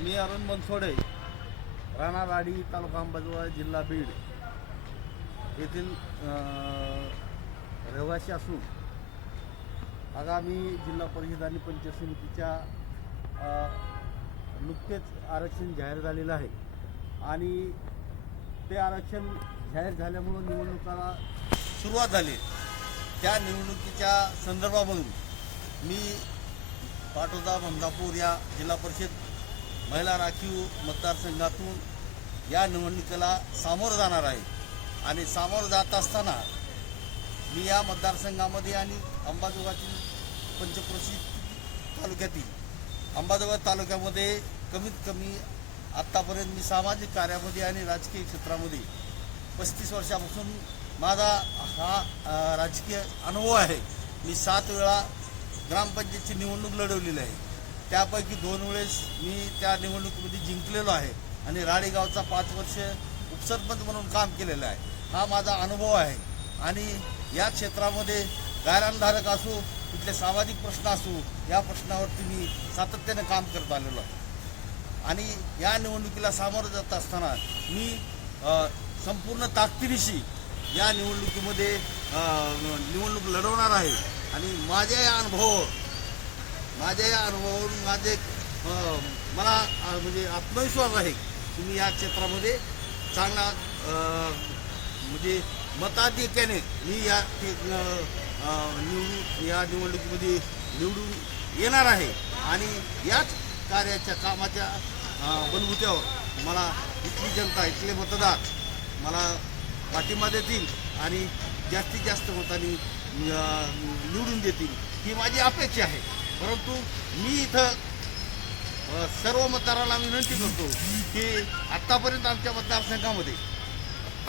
मी अरुण बनसोडे राणा राडी तालुका अंबाजोगाई जिल्हा बीड येथील रहिवासी असून आगामी जिल्हा परिषद आणि पंचायत समितीच्या नुकतेच आरक्षण जाहीर झालेलं आहे. आणि ते आरक्षण जाहीर झाल्यामुळं निवडणुकाला सुरुवात झाली. त्या निवडणुकीच्या संदर्भामधून मी पाटोदा ममदापूर या जिल्हा परिषद महिला राखीव मतदारसंघातून या निवडणुकीला सामोरं जाणार आहे. आणि सामोरं जात असताना मी या मतदारसंघामध्ये आणि अंबाजोगातील पंचक्रोशी तालुक्यातील अंबाजोगाई तालुक्यामध्ये कमीत कमी आत्तापर्यंत मी सामाजिक कार्यामध्ये आणि राजकीय क्षेत्रामध्ये पस्तीस वर्षापासून माझा हा राजकीय अनुभव आहे. मी सात वेळा ग्रामपंचायतची निवडणूक लढवलेली आहे. त्यापैकी दोन वेळेस मी त्या निवडणुकीमध्ये जिंकलेलो आहे आणि राळेगावचा पाच वर्ष उपसरपंच म्हणून काम केलेलं आहे. हा माझा अनुभव आहे. आणि या क्षेत्रामध्ये गायरानधारक असो कुठले सामाजिक प्रश्न असो या प्रश्नावरती मी सातत्याने काम करत आलेलो आहे. आणि या निवडणुकीला सामोरं जात असताना मी संपूर्ण ताकदीनिशी या निवडणुकीमध्ये निवडणूक लढवणार आहे. आणि माझ्या या अनुभव माझ्या या अनुभवावरून माझे मला म्हणजे आत्मविश्वास आहे की मी या क्षेत्रामध्ये चांगला म्हणजे मताधिक्याने मी या निवडून या निवडणुकीमध्ये निवडून येणार आहे. आणि याच कार्याच्या कामाच्या बलबुत्यावर मला इथली जनता इथले मतदार मला पाठिंबा देतील आणि जास्तीत जास्त मतांनी निवडून देतील ही माझी अपेक्षा आहे. परंतु मी इथं सर्व मतदारांना विनंती करतो की आत्तापर्यंत आमच्या मतदारसंघामध्ये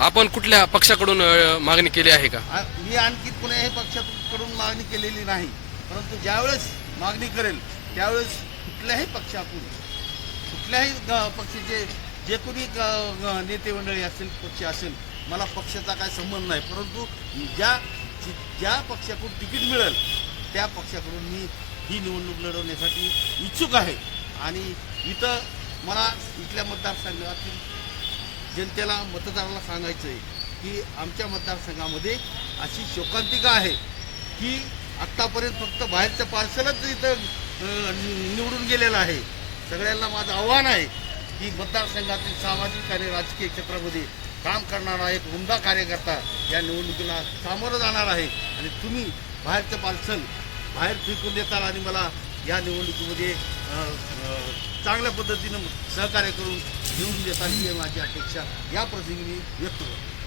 आपण कुठल्या पक्षाकडून अ, मागणी केली आहे का? आ- मी आणखी कुणाही पक्षाकडून मागणी केलेली नाही. परंतु ज्यावेळेस मागणी करेल त्यावेळेस कुठल्याही पक्षातून कुठल्याही ग- पक्षाचे जे कोणी ग- ग- नेते मंडळी असतील पक्ष असेल मला पक्षाचा काय संबंध नाही. परंतु ज्या जि- ज्या पक्षाकडून तिकीट मिळेल त्या पक्षाकडून मी ही निवडणूक लढवण्यासाठी इच्छुक आहे. आणि इथं मला इथल्या मतदारसंघातील जनतेला मतदाराला सांगायचं आहे की आमच्या मतदारसंघामध्ये अशी शोकांतिका आहे की आत्तापर्यंत फक्त बाहेरचं पार्सलच इथं नि- निवडून गेलेलं आहे. सगळ्यांना माझं आव्हान आहे की मतदारसंघातील सामाजिक आणि राजकीय क्षेत्रामध्ये काम करणारा एक उमदा कार्यकर्ता या निवडणुकीला सामोरं जाणार आहे. आणि तुम्ही बाहेरचं पार्सल बाहेर फेकून देतात आणि मला या निवडणुकीमध्ये चांगल्या पद्धतीनं सहकार्य करून निवडून देतात ही माझी अपेक्षा. या प्रसंगी मी व्यक्त करतो.